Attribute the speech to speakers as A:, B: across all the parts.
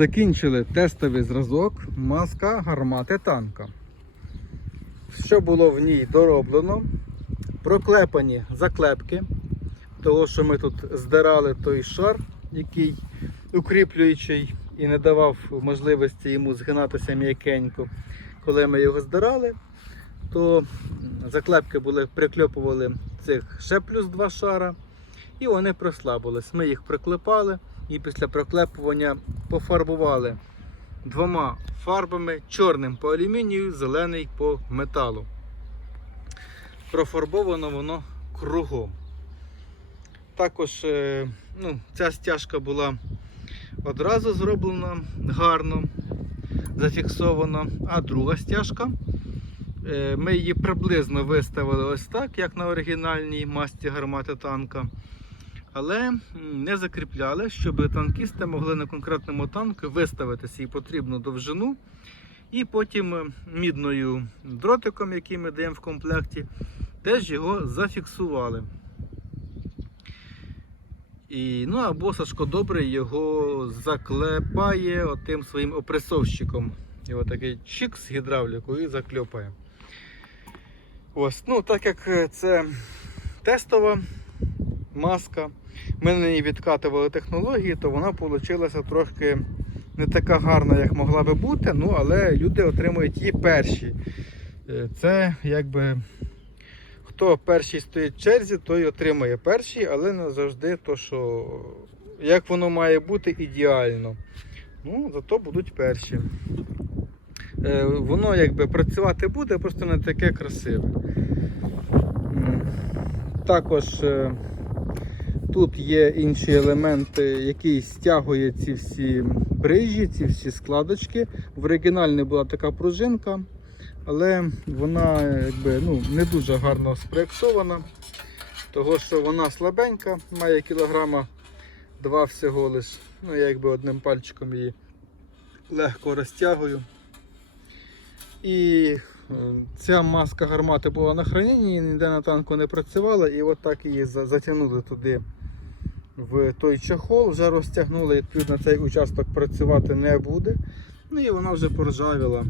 A: Закінчили тестовий зразок маска гармати танка. Що було в ній дороблено? Проклепані заклепки, того, що ми тут здирали той шар, який укріплюючий і не давав можливості йому згинатися м'якенько. Коли ми його здирали, то заклепки були, прикльопували цих ще плюс два шара, і вони прослабились. Ми їх приклепали і після проклепування пофарбували двома фарбами: чорним по алюмінію, зелений по металу. Профарбовано воно кругом. Також е, ну, ця стяжка була одразу зроблена гарно, зафіксована, а друга стяжка. е, Ми її приблизно виставили ось так, як на оригінальній масті гармати танка. Але не закріпляли, щоб танкісти могли на конкретному танку виставити свій потрібну довжину. І потім мідною дротиком, який ми даємо в комплекті, теж його зафіксували. І, ну, або Сашко Добрий його заклепає отим своїм опресовщиком. Його такий чик з гідравлікою і закльопає. Ось, ну, так як е, це тестова маска, ми на ній відкатували технології, то вона вийшла трохи не така гарна, як могла би бути, ну, але люди отримують її перші. Е, Це якби хто перший стоїть в черзі, той отримує перший, але не завжди то, що як воно має бути ідеально. Ну, зато будуть перші. Е, Воно якби працювати буде, просто не таке красиве. Також е, тут є інші елементи, які стягує ці всі брижі, ці всі складочки. В оригінальній була така пружинка, але вона якби, ну, не дуже гарно спроєктована, того що вона слабенька, має кілограма два всього лиш. Ну, я якби одним пальчиком її легко розтягую. І е, ця маска гармати була на храненні, ніде на танку не працювала, і от так її затягнули туди в той чохол, вже розтягнули, відповідно цей участок працювати не буде. Ну і вона вже поржавіла.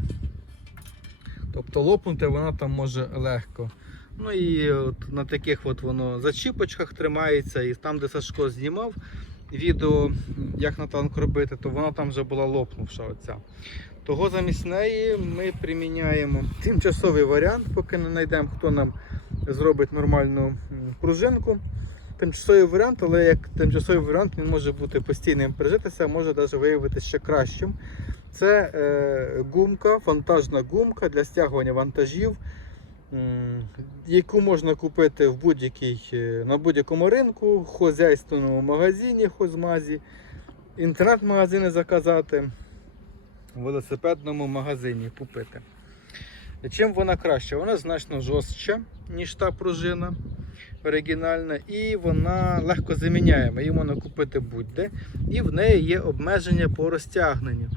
A: Тобто лопнути вона там може легко. Ну і от на таких от воно зачіпочках тримається, і там, де Сашко знімав відео, як на танк робити, то вона там вже була лопнувша. Оця. Того замість неї ми приміняємо тимчасовий варіант, поки не знайдемо, хто нам зробить нормальну пружинку. Тимчасовий варіант, але як тимчасовий варіант він може бути постійним прижитися, може навіть виявитися ще кращим. Це е, гумка, вантажна гумка для стягування вантажів, яку можна купити в будь-якій, е, на будь-якому ринку, в хозяйственному магазині, хозмазі, інтернет-магазини заказати, в велосипедному магазині купити. Чим вона краща? Вона значно жорстча, ніж та пружина оригінальна, і вона легко заміняєма. Її можна купити будь-де. І в неї є обмеження по розтягненню.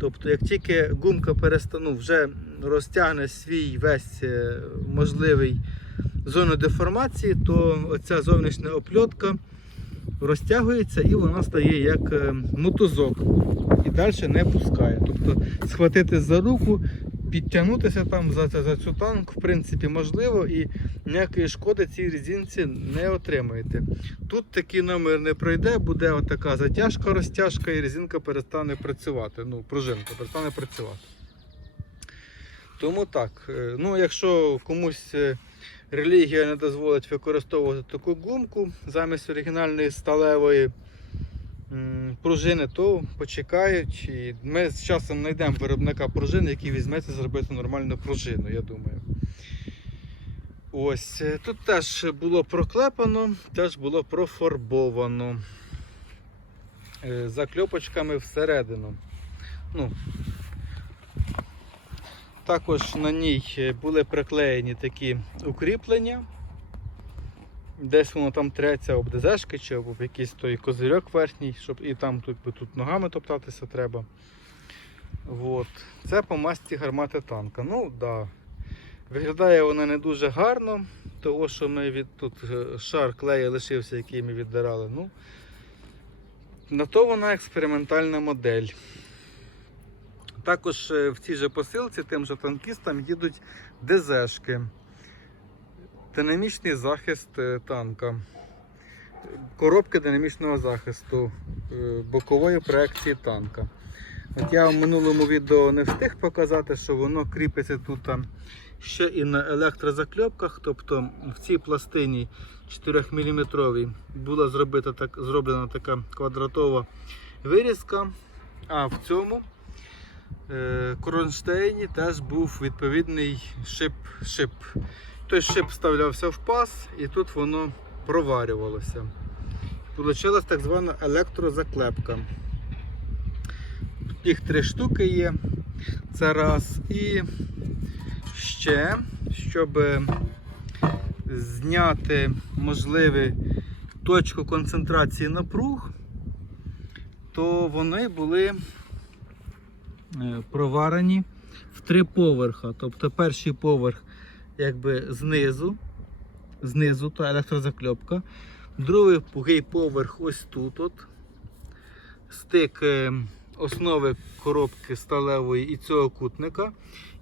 A: Тобто, як тільки гумка перестану вже розтягне свій весь е, можливий зону деформації, то оця зовнішня опльотка розтягується і вона стає як е, мотузок і далі не пускає. Тобто схватити за руку, підтягнутися там за, за цю танк, в принципі, можливо, і ніякої шкоди цій резинці не отримаєте. Тут такий номер не пройде, буде отака затяжка, розтяжка, і резинка перестане працювати. Ну, пружинка перестане працювати. Тому так, е, ну якщо комусь е, релігія не дозволить використовувати таку гумку замість оригінальної сталевої пружини, то почекають. І ми з часом знайдемо виробника пружини, який візьметься зробити нормальну пружину, я думаю. Ось, е, тут теж було проклепано, теж було профарбовано е, закльопочками всередину. Ну, також на ній е, були приклеєні такі укріплення. Десь воно там треться об ДЗшки чи об якийсь той козирьок верхній, щоб і там тут, тут ногами топтатися треба. От. Це по масті гармати танка. Ну, да. Виглядає вона не дуже гарно, того що ми від тут е, шар клею лишився, який ми віддирали. Ну, на то вона експериментальна модель. Також е, в цій же посилці тим же танкістам їдуть ДЗшки. Динамічний захист е, танка. Коробки динамічного захисту е, бокової проекції танка. От я в минулому відео не встиг показати, що воно кріпиться тут ще і на електрозакльопках. Тобто в цій пластині 4-мм була зробита так, зроблена така квадратова вирізка. А в цьому е, кронштейні теж був відповідний шип. Той шип вставлявся в паз і тут воно проварювалося. Получилась так звана електрозаклепка. Їх три штуки є. Це раз. І ще, щоб зняти можливу точку концентрації напруг, то вони були е, проварені в три поверха. Тобто перший поверх якби знизу, знизу та електрозакльопка. Другий поверх ось тут. От. Стик е, основи коробки сталевої і цього кутника.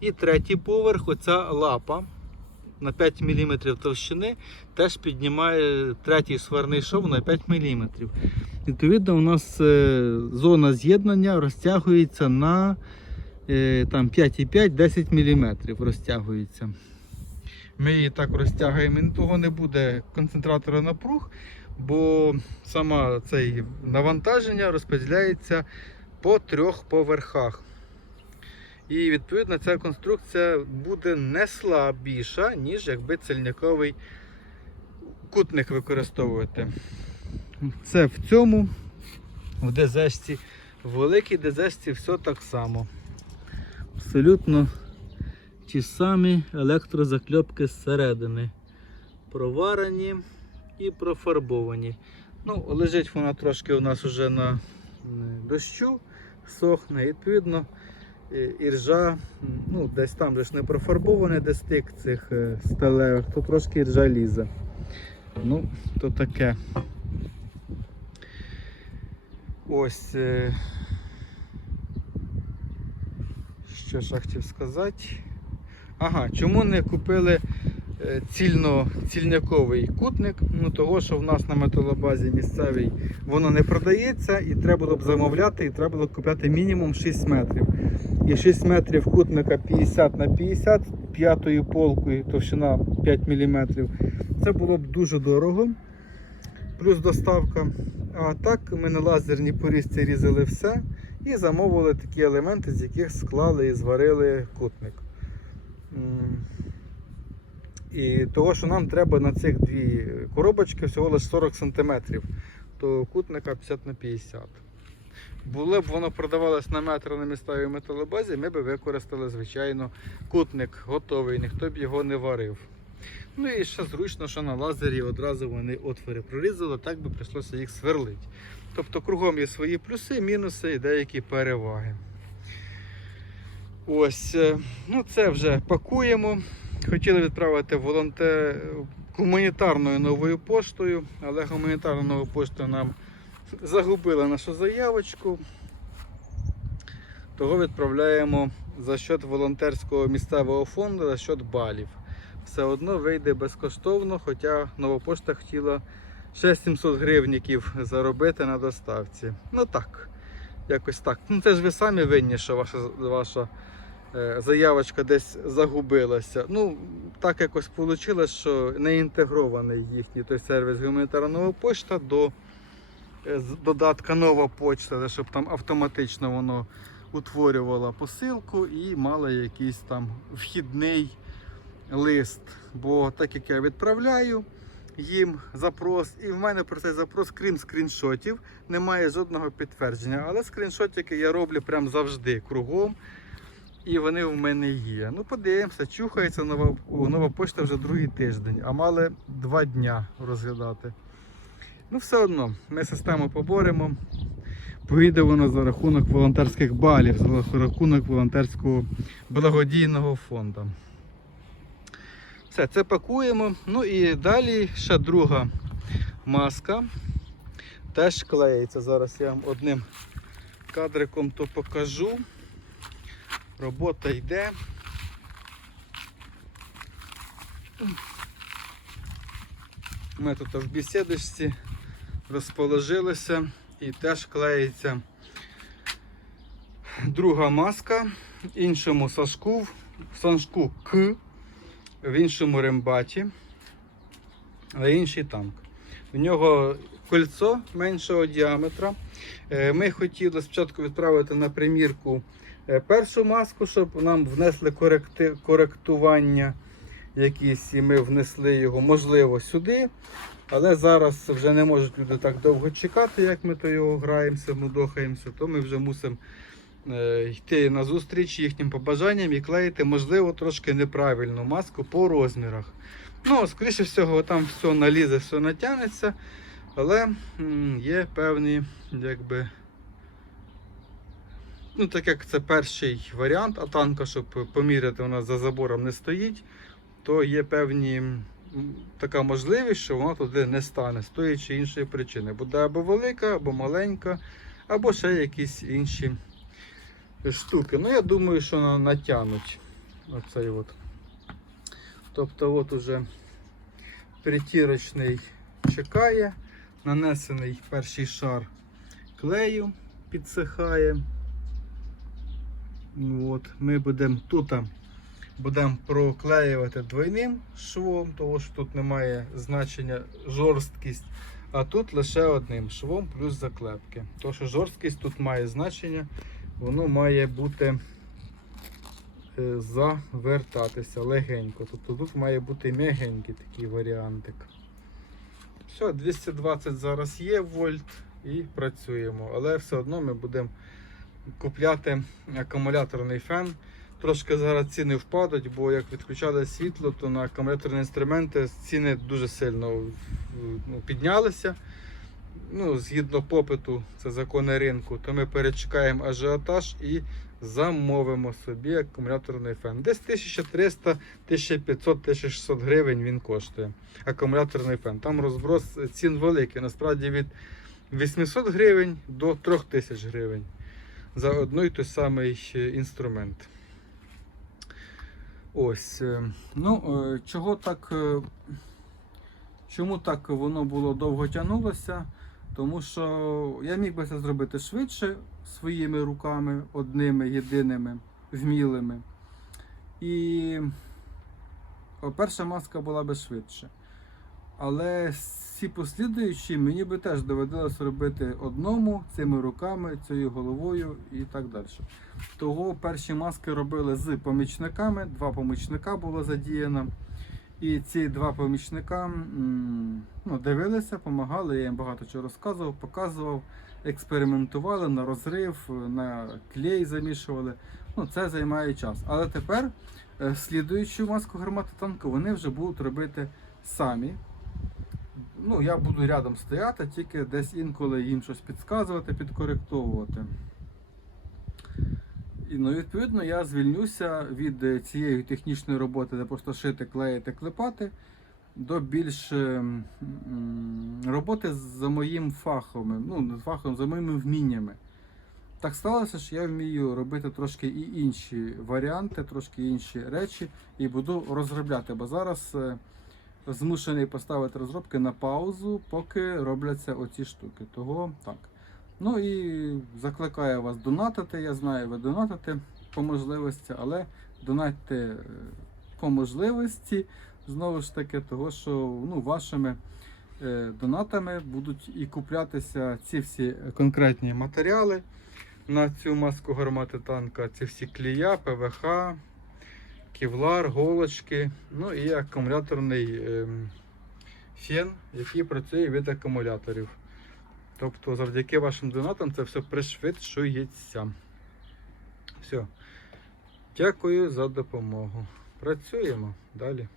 A: І третій поверх, оця лапа на 5 мм товщини, теж піднімає третій сварний шов на 5 мм. Відповідно, у нас е, зона з'єднання розтягується на е, 5,5-10 мм розтягується. Ми її так розтягуємо, і того не буде концентратора напруг, бо саме це навантаження розподіляється по трьох поверхах. І відповідно ця конструкція буде не слабіша, ніж якби цільниковий кутник використовувати. Це в цьому, в ДЗшці, в великій ДЗшці все так само. Абсолютно ті самі електрозакльопки зсередини. Проварені і профарбовані. Ну, лежить вона трошки у нас вже на дощу, сохне, відповідно, іржа, ну, десь там ж не профарбований, де стик цих е, сталевих, то трошки іржа лізе. Ну, то таке. Ось. е, Що ж я хотів сказати? Ага, чому не купили е, цільно, цільняковий кутник? Ну того, що в нас на металобазі місцевій воно не продається, і треба було б замовляти, і треба було купляти мінімум 6 метрів. І 6 метрів кутника 50 на 50, п'ятою полкою, товщина 5 мм. Це було б дуже дорого. Плюс доставка. А так ми на лазерній порізці різали все і замовили такі елементи, з яких склали і зварили кутник. І того, що нам треба на цих дві коробочки всього лише 40 см, то кутника 50 на 50 Було б воно продавалось на метр на місцевій металобазі, ми б використали, звичайно, кутник готовий, ніхто б його не варив. Ну і ще зручно, що на лазері одразу вони отвори прорізали, так би прийшлося їх сверлити. Тобто кругом є свої плюси, мінуси і деякі переваги. Ось, е, ну це вже пакуємо. Хотіли відправити волонтер гуманітарною новою поштою, але гуманітарна нова пошта нам загубила нашу заявочку. Того відправляємо за счет волонтерського місцевого фонду, за счет балів. Все одно вийде безкоштовно, хоча нова пошта хотіла ще 700 гривніків заробити на доставці. Ну так, якось так. Ну це ж ви самі винні, що ваша, ваша заявочка десь загубилася. Ну, так якось вийшло, що не інтегрований їхній той сервіс гуманітарна нова пошта до е, додатка нова почта, щоб там автоматично воно утворювало посилку і мало якийсь там вхідний лист. Бо так як я відправляю їм запрос, і в мене про цей запрос, крім скріншотів, немає жодного підтвердження. Але скріншотики я роблю прям завжди кругом. І вони в мене є. Ну, подивимося, чухається нова, нова почта вже другий тиждень, а мали два дня розглядати. Ну, все одно, ми систему поборемо. Поїде воно за рахунок волонтерських балів, за рахунок волонтерського благодійного фонду. Все, це пакуємо. Ну і далі ще друга маска. Теж клеїться. Зараз я вам одним кадриком то покажу. Робота йде. Ми тут в бесідочці розположилися і теж клеїться друга маска, іншому сашку, саншку К, в іншому рембаті, а інший танк. У нього кольцо меншого діаметра. Е, Ми хотіли спочатку відправити на примірку е, першу маску, щоб нам внесли коректування якісь, і ми внесли його, можливо, сюди. Але зараз вже не можуть люди так довго чекати, як ми то його граємося, мудохаємося, то ми вже мусимо е, йти на зустріч їхнім побажанням і клеїти, можливо, трошки неправильну маску по розмірах. Ну, скоріше всього, там все налізе, все натягнеться, але є певні, якби. Ну, так як це перший варіант, а танка, щоб поміряти, нас за забором не стоїть, то є певні така можливість, що вона туди не стане з тої чи іншої причини. Буде або велика, або маленька, або ще якісь інші штуки. Ну, я думаю, що на- натягнуть оцей от. Тобто, от уже притірочний чекає, нанесений перший шар клею підсихає. От, ми будемо тут будемо проклеювати двойним швом, тому що тут немає значення жорсткість, а тут лише одним швом плюс заклепки. Тому що жорсткість тут має значення, воно має бути е, завертатися легенько. Тобто тут має бути м'ягенький такий варіантик. Все, 220 зараз є вольт і працюємо. Але все одно ми будемо купляти акумуляторний фен. Трошки зараз ціни впадуть, бо як відключали світло, то на акумуляторні інструменти ціни дуже сильно ну, піднялися. Ну, згідно попиту, це закони ринку, то ми перечекаємо ажіотаж і замовимо собі акумуляторний фен. Десь 1300, 1500, 1600 гривень він коштує. Акумуляторний фен. Там розброс цін великий. Насправді від 800 гривень до 3000 гривень за одний той самий е, інструмент. Ось. е, Ну, е, чого так. Чому так воно було довго тягнулося? Тому що я міг би це зробити швидше своїми руками, одними, єдиними, вмілими. І перша маска була би швидше. Але всі послідуючі мені би теж доведилось робити одному цими руками, цією головою і так далі. Того перші маски робили з помічниками, два помічника було задіяно. І ці два помічника ну, дивилися, допомагали, я їм багато чого розказував, показував, експериментували на розрив, на клей замішували. Ну, це займає час. Але тепер е, слідуючу маску гармати танку вони вже будуть робити самі. Ну, я буду рядом стояти, тільки десь інколи їм щось підказувати, підкоректовувати. І, ну, відповідно, я звільнюся від е, цієї технічної роботи, де просто шити, клеїти, клепати, до більш роботи за моїм фахом, ну, фахом, за моїми вміннями. Так сталося, що я вмію робити трошки і інші варіанти, трошки інші речі, і буду розробляти, бо зараз е, змушений поставити розробки на паузу, поки робляться оці штуки. Того так. Ну і закликаю вас донатити. Я знаю, ви донатите по можливості, але донатьте е, по можливості знову ж таки, того, що ну, вашими е, донатами будуть і куплятися ці всі конкретні матеріали на цю маску гармати танка, ці всі клія, ПВХ, кевлар, голочки, ну і акумуляторний ем, фен, який працює від акумуляторів. Тобто завдяки вашим донатам це все пришвидшується. Все. Дякую за допомогу. Працюємо далі.